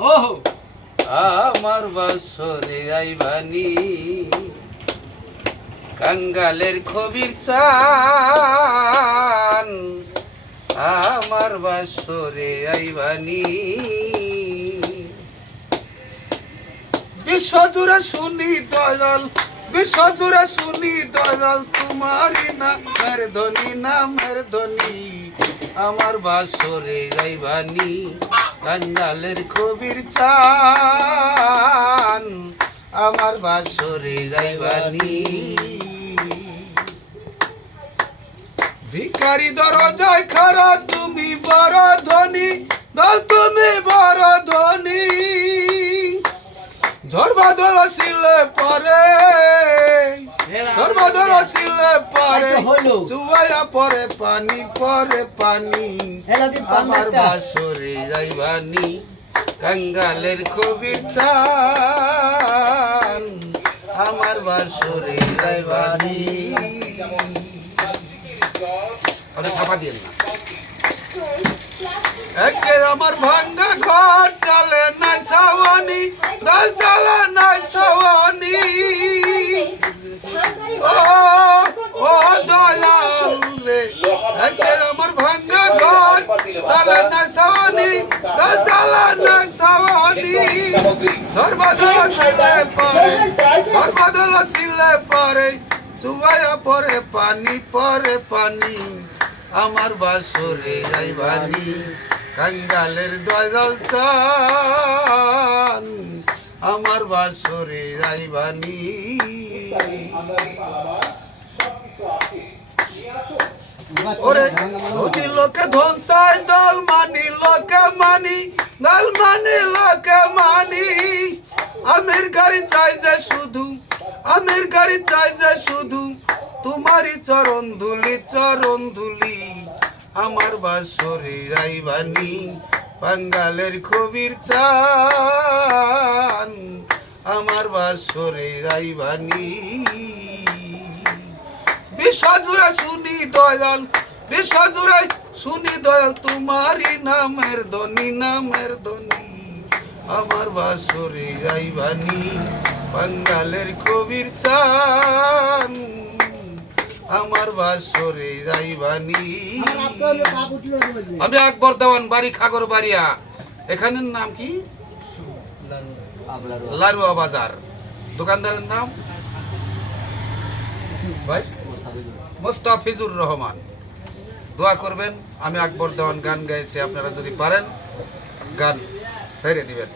ওহো আমার বাসরে আইবানি কাঙ্গালের খবির চান আমার বাসরে আইবানি বিশ্বজুড়ে শুনি দয়াল বিশ্বজুড়ে শুনি দয়াল তোমারি নামের ধ্বনি আমার বাসরে যাইবানি কাঙ্গালের খবির চান আমার বাসরে যাইবানি ভিখারি দরজায় খারা তুমি বড় ধনী দল তুমি বড় ধনী ঝড়বাদল আসিলে পরে ঝড়বাদল আসিলে পরে চুবাইয়া পরে পানি আমার বাসরে যাইবানি কাঙ্গালের খবির চান আমার বাসরে যাইবানি খাপা দিয়ে না একে আমার ভাঙ্গা ঘর চলে নাই সাওয়ানি দল চলে নাই সাওয়ানি ও দয়াল রে একে আমার ভাঙ্গা ঘর চলে নাই সাওয়ানি দল চলে নাই সাওয়ানি সর্বদল সিলে পরে চুবাইয়া পরে পানি আমার বাসরে যাইবানি কাঙ্গালের দয়াল চান আমার বাসরে যাইবানি ওরে যদি লোকে ধনসাই দল মানি লোকে মানি আমের গাড়ি চাই যে শুধু তোমারই চরণ ধুলি আমার বাসরে যাইবানি বাঙ্গালের খবির চান আমার বাসরে যাইবানি বিশ্বজুড়ে শুনি দয়াল তোমারই নামের ধ্বনি আমার বাসরে যাইবানি বাঙ্গালের খবির চান আমার বাসরে যাইবানি আমি আকবর দেওয়ান বাড়ি খাগর বাড়িয়া এখানের নাম কি লারুয়া বাজার দোকানদারের নাম ভাই মোস্তাফিজুর রহমান দোয়া করবেন আমি আকবর দেওয়ান গান গাইছি আপনারা যদি পারেন গান ছেড়ে দিবেন